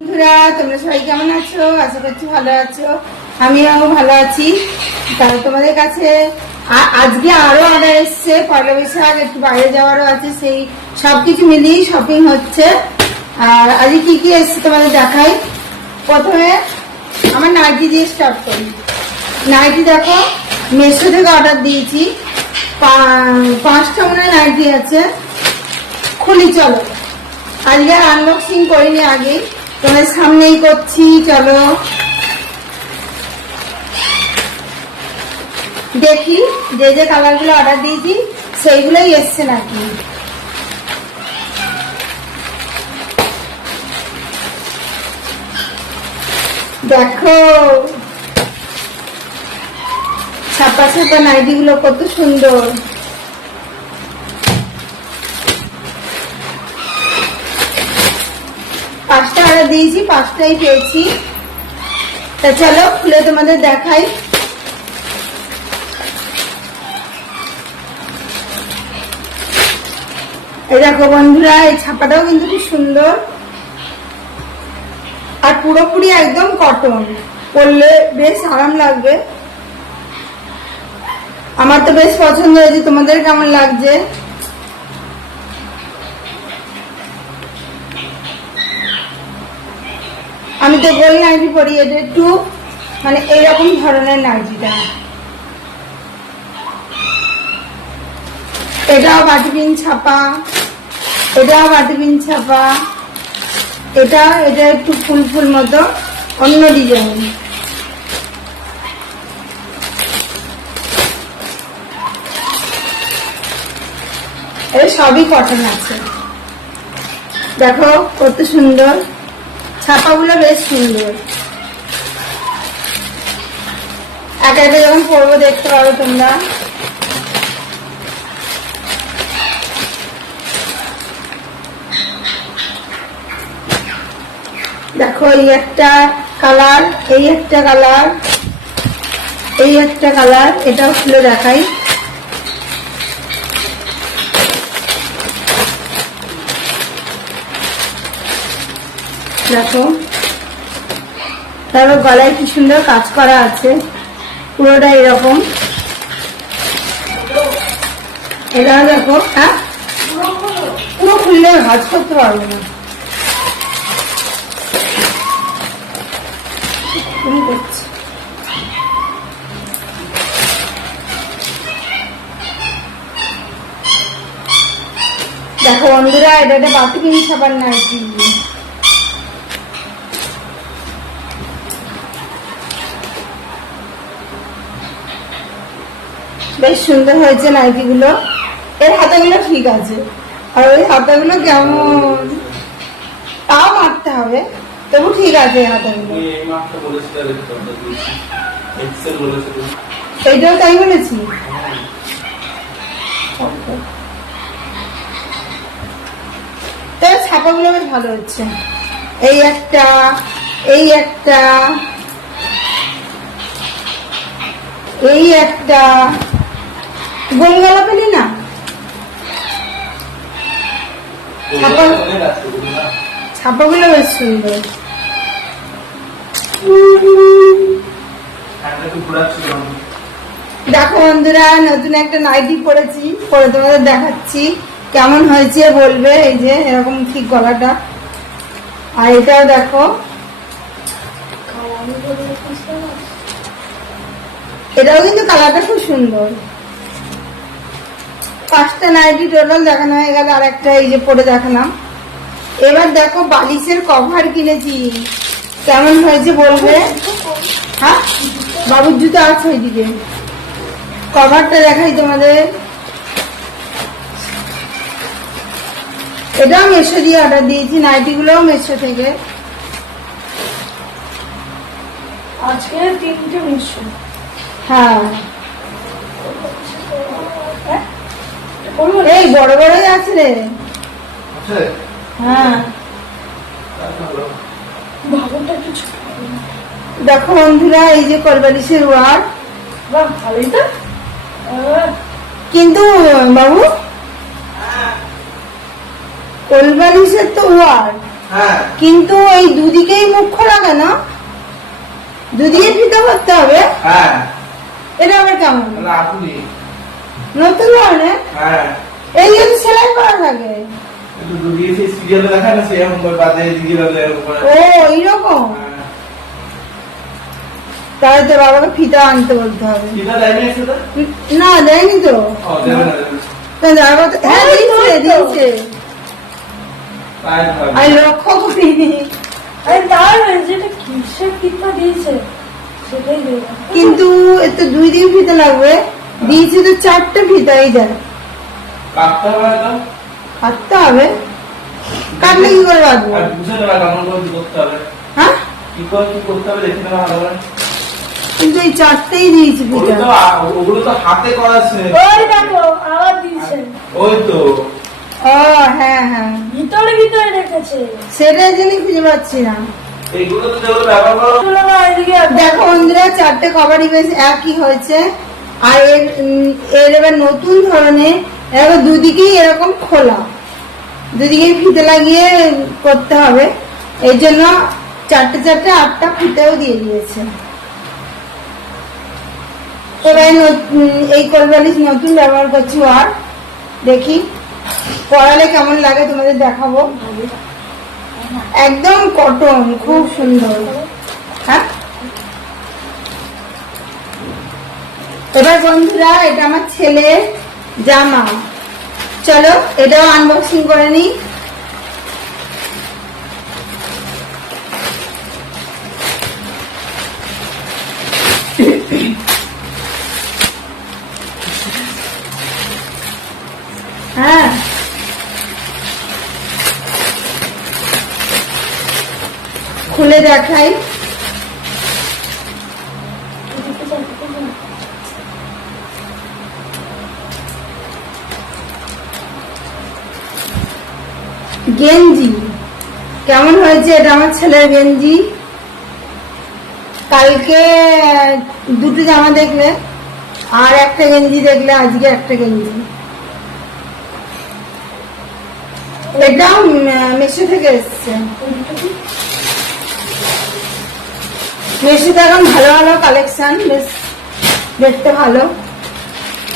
বন্ধুরা তোমরা সবাই কেমন আছো? আশা করছি ভালো আছো, আমিও ভালো আছি। তাহলে তোমাদের কাছে আজকে আরো অর্ডার এসছে, পয়লা বৈশাখ একটু বাইরে যাওয়ারও আছে, সেই সবকিছু মিলিয়ে শপিং হচ্ছে। আর আজকে কি কি এসছে তোমাদের দেখাই। প্রথমে আমার নাইটি দিয়ে স্টার্ট করি। নাইটি দেখো, মেশো থেকে অর্ডার দিয়েছি, 5টা মনে হয় নাইটি আছে। খুলি চলো, আজকে আনবক্সিং করিনি, আগে তোমার সামনেই করছি। চলো দেখি যে যে কালারগুলো অর্ডার দিয়েছি সেইগুলোই এসছে নাকি। দেখো ছাপা ছাপা নাইটি গুলো কত সুন্দর। 5টা অর্ডার দিয়েছি, 5টাই পেয়েছি। তা চলো খুলে তোমাদের দেখাই। এই দেখো বন্ধুরা, এই ছাপাটাও কিন্তু খুব সুন্দর আর পুরোপুরি একদম কটন, পরলে বেশ আরাম লাগবে। আমার তো বেশ পছন্দ হয়েছে, তোমাদের কেমন লাগছে? আমি তো গোল নাইটি পরি, এটা একটু মানে এইরকম ধরনের নাইটিটা। এটাও বাটিপিন ছাপা, এটাও বাটিপিন ছাপা, এটা একটু ফুল ফুল মতো অন্য ডিজাইন। এটা সবই কটন আছে। দেখো কত সুন্দর ছাপাগুলো, বেশ সুন্দর। একা একা যখন পরবো দেখতে পারো তোমরা। দেখো এই একটা কালার, এই একটা কালার, এই একটা কালার, এটাও খুলে দেখাই। দেখো তারপর গলায় কি সুন্দর কাজ করা আছে, পুরোটা এরকম। এটাও দেখো, হ্যাঁ পুরো খুললে ভাঁজ করতে পারবো না। দেখো বন্ধুরা, এটা একটা বাটিপিন ছাপার নাইটি। বেশ সুন্দর হয়েছে নাইটি গুলো। এর হাতাগুলো ঠিক আছে, আর ওই হাতাগুলো কেমন, তাও মারতে হবে, তবু ঠিক আছে হাতাগুলো। এইটাও তাই বলেছি। ছাপাগুলো বেশ ভালো হচ্ছে। এই একটা, এই একটা, এই একটা গোল গলা পেলি না, ছাপাগুলো বেশ সুন্দর। দেখো বন্ধুরা, নতুন একটা নাইটি পরেছি, পরে তোমাদের দেখাচ্ছি কেমন হয়েছে বলবে। এই যে এরকম ঠিক গলাটা, আর এটাও দেখো, এটাও কিন্তু কালারটা খুব সুন্দর। 5টা নাইটি টোটাল দেখানো হয়ে গেল, আর একটা এই যে পরে দেখালাম। এবার দেখো বালিশের কভার কিনেছি, কেমন হয়েছে বলবে। হ্যাঁ বাবুর জুতো আছে ওইদিকে। কভারটা দেখাই তোমাদের। এটাও মেশো দিয়ে অর্ডার দিয়েছি, নাইটি গুলোও মেশো থেকে। আজকে 3টে মেশো। হ্যাঁ এই বড় বড়ই আছে রে। হ্যাঁ দেখো বন্ধুরা, এই যে কোলবালিশের ওয়ার, ভালোই তো। কিন্তু বাবু কোলবালিশের তো ওয়ার হ্যাঁ কিন্তু এই দুদিকেই মুখ খোলা কেন? দুদিকে ফিতা করতে হবে? হ্যাঁ এটা আবার কেমন? তাহলে আপনি নতুন ধরনের? হ্যাঁ এই যদি সেলাই করা থাকে। একটু দুদিকে সেই সিরিয়ালে দেখা না সেরকম করে বাদে দিকে বাদে এরকম করে ও এইরকম? হ্যাঁ। তাহলে তো বাবাকে ফিতা আনতে বলতে হবে। ফিতা দেয়নি একসাথে? না দেয়নি তো। ও দেবে না দেবে না। তো বাবা তো- হ্যাঁ দিচ্ছে দিচ্ছে। তাই ভালো। আমি লক্ষ্য করিনি। আরে তার যেটা কিসের ফিতা দিয়েছে সেটাই দেবে। কিন্তু এতে 2 দিন ফিতা লাগবে। দিয়েছে তো 4টে ফিতা, এই দেখ কাটতে হবে না তো? কাটতে হবে। কাটলে কি করে বাঁধবো? আর বুঝে নেবা কেমন করে কি করতে হবে হ্যাঁ কি করে কি করতে হবে দেখে নেওয়া ভালো করে। কিন্তু এই 4টেই দিয়েছে ওগুলো ফিতা। তো ওগুলো তো হাতে করা আছে। ওই দেখো আবার দিয়েছে ওই তো ও হ্যাঁ হ্যাঁ, ভিতরে ভিতরে রেখেছে। সেটাই জন্য খুঁজে পাচ্ছি না। এইগুলো তো যেগুলো ব্যবহার করো চলো না এদিকে আসো। দেখো বন্ধুরা 4টে কভারই বেশ একই হয়েছে। আর এর এবার নতুন ধরনের এবার দুদিকেই এরকম খোলা, দুদিকে ফিতে লাগিয়ে করতে হবে। এই জন্য 4টে 8টা ফিতেও দিয়ে দিয়েছে। এবার এই কোলবালিশ নতুন ব্যবহার করছি। আর দেখি পরালে কেমন লাগে তোমাদের দেখাবো। একদম কটন, খুব সুন্দর। হ্যাঁ এবার বন্ধুরা এটা আমার ছেলের জামা। চলো এটাও আনবক্সিং করে নিই। হ্যাঁ খুলে দেখাই। গেঞ্জি কেমন হয়েছে? এটা আমার ছেলের গেঞ্জি। কালকে 2টো জামা দেখলে, আর একটা গেঞ্জি দেখলে, আজকে একটা গেঞ্জি। এটা মেশো থেকে এসছে। মেশোতে এখন ভালো ভালো কালেকশন, বেশ দেখতে ভালো।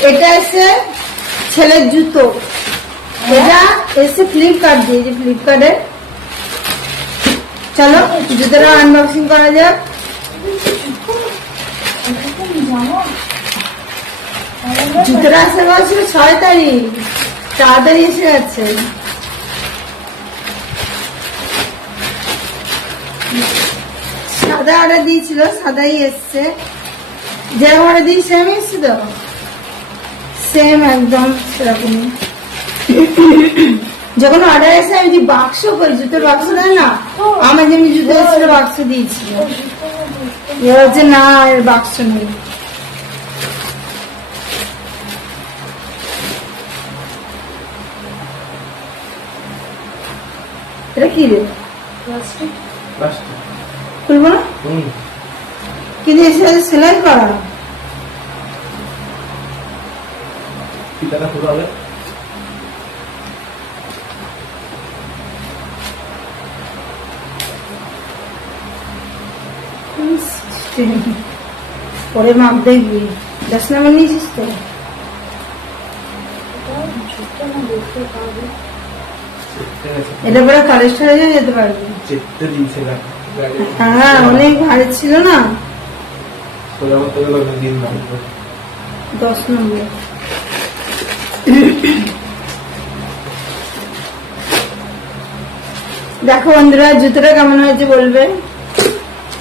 এটা এসে ছেলের জুতো। এটা এসে ফ্লিপকার্ট দিয়ে, যে ফ্লিপকার্টে। চলো জুতোটা আনবক্সিং করা যাক। জুতোটা আসে বলছিল 6 তারিখ, তাড়াতাড়ি এসে গেছে। সাদা অর্ডার দিয়েছিল, সাদাই এসছে। যেরকম অর্ডার দিয়েছি সেম এসছে তো, সেম একদম সেরকমই। যখন অর্ডার এসে আমি যে বাক্স করি, জুতোর বাক্স দেয় না, আমার যেমনি জুতো এসেছিল বাক্স দিয়েছিল। এ হচ্ছে না, এর বাক্স নেই। এটা কি রে? Plastic plastic. খুলবো না? কিন্তু এর সাথে সেলাই করা। ফিতাটা খুলে হবে। পরে মাপ দেখবি। 10 নম্বর নিয়েছিস তো? জুতো না দেখতে পাবে। এটা পরে কলেজ টলেজে যেতে পারবি। চেকতে দিয়েছিলাম হ্যাঁ অনেক ভারী ছিল না। সোজা করতে গেলে অনেক দিন লাগবে। 10 নম্বর। দেখো বন্ধুরা জুতোটা কেমন হয়েছে বলবে।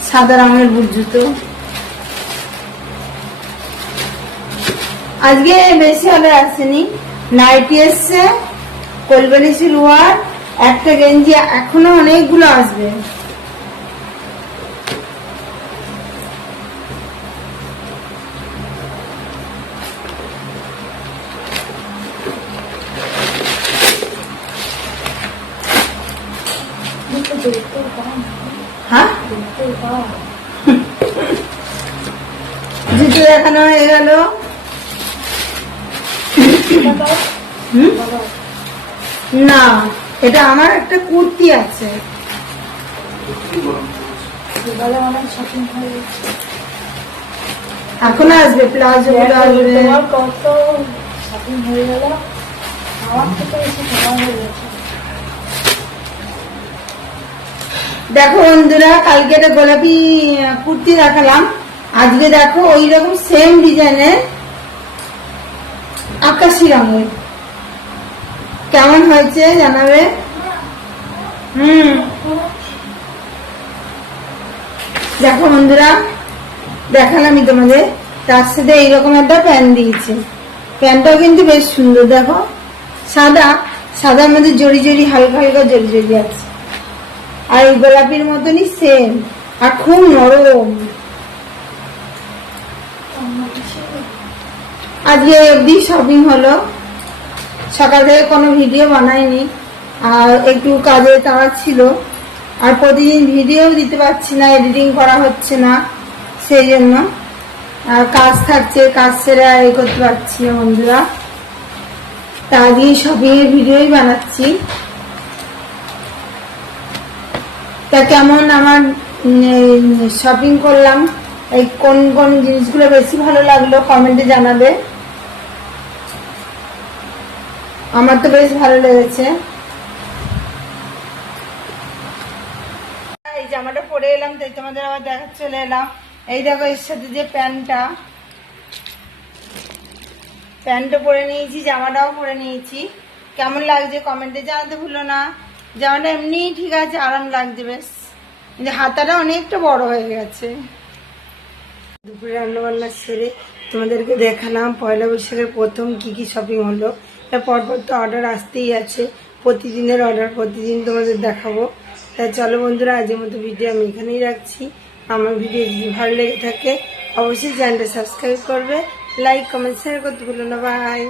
সাদা রঙের বুট জুতো। আজকে বেশি অর্ডার আসেনি। নাইটি এসছে, কোলবালিশি লোয়ার, একটা গেঞ্জি, এখনো অনেকগুলো আসবে। জুতো দেখতে পাও, হ্যাঁ দেখতে পাও। জুতো দেখানো হয়ে গেল। এটা পাও? হুম? বাবা, না, এটা আমার একটা কুর্তি আছে, এবারে অনেক শপিং হয়ে গেছে। এখন আসবে প্লাজো গুলো আসবে। তোমার কত শপিং হয়ে গেল, আমার থেকে বেশি তোমার হয়ে গেছে। দেখো বন্ধুরা, কালকে একটা গোলাপি কুর্তি দেখালাম, আজকে দেখো ওই রকম সেম ডিজাইনের আকাশি রঙের, কেমন হয়েছে জানাবে। দেখো বন্ধুরা, দেখালামই তোমাদের, তার সাথে এইরকম একটা প্যান্ট দিয়েছে। প্যান্টটাও কিন্তু বেশ সুন্দর, দেখো সাদা, সাদার মধ্যে জড়ি জড়ি, হালকা হালকা জড়ি জড়ি আছে, আর এই গোলাপির মতনই সেম, আর খুব নরম। আজকে অব্দি শপিং হলো, সকাল থেকে কোনো ভিডিও বানাইনি, আর একটু কাজের তাড়া ছিল, আর প্রতিদিন ভিডিও দিতে পারছি না, এডিটিং করা হচ্ছে না, সেই জন্য। আর কাজ থাকছে, কাজ ছেড়ে এই করতে পারছি না বন্ধুরা, তা আজকে শপিং এর ভিডিওই বানাচ্ছি। তা কেমন আমার শপিং করলাম, এই কোন কোন জিনিসগুলো বেশি ভালো লাগলো কমেন্টে জানাবে। আমার তো বেশ ভালো লেগেছে। এই জামাটা পরে এলাম, তাই তোমাদের আবার দেখা চলে এলাম। এই দেখো এর সাথে যে প্যান্টটা পরে নিয়েছি, জামাটাও পরে নিয়েছি। কেমন লাগছে কমেন্টে জানাতে ভুলো না। জামাটা এমনি ঠিক আছে, আরাম লাগছে বেশ, কিন্তু হাতাটা অনেকটা বড় হয়ে গেছে। দুপুরে রান্নাবান্না সেরে তোমাদেরকে দেখালাম পয়লা বৈশাখের প্রথম কি কি শপিং হলো। পরপর তো অর্ডার আসতেই আছে, প্রতিদিনের অর্ডার প্রতিদিন তোমাদের দেখাবো। তাই চলো বন্ধুরা, আজকের মতো ভিডিও আমি এখানেই রাখছি। আমার ভিডিও যদি ভালো লেগে থাকে অবশ্যই চ্যানেলটা সাবস্ক্রাইব করবে, লাইক কমেন্ট শেয়ার করতে ভুলো না। বাই।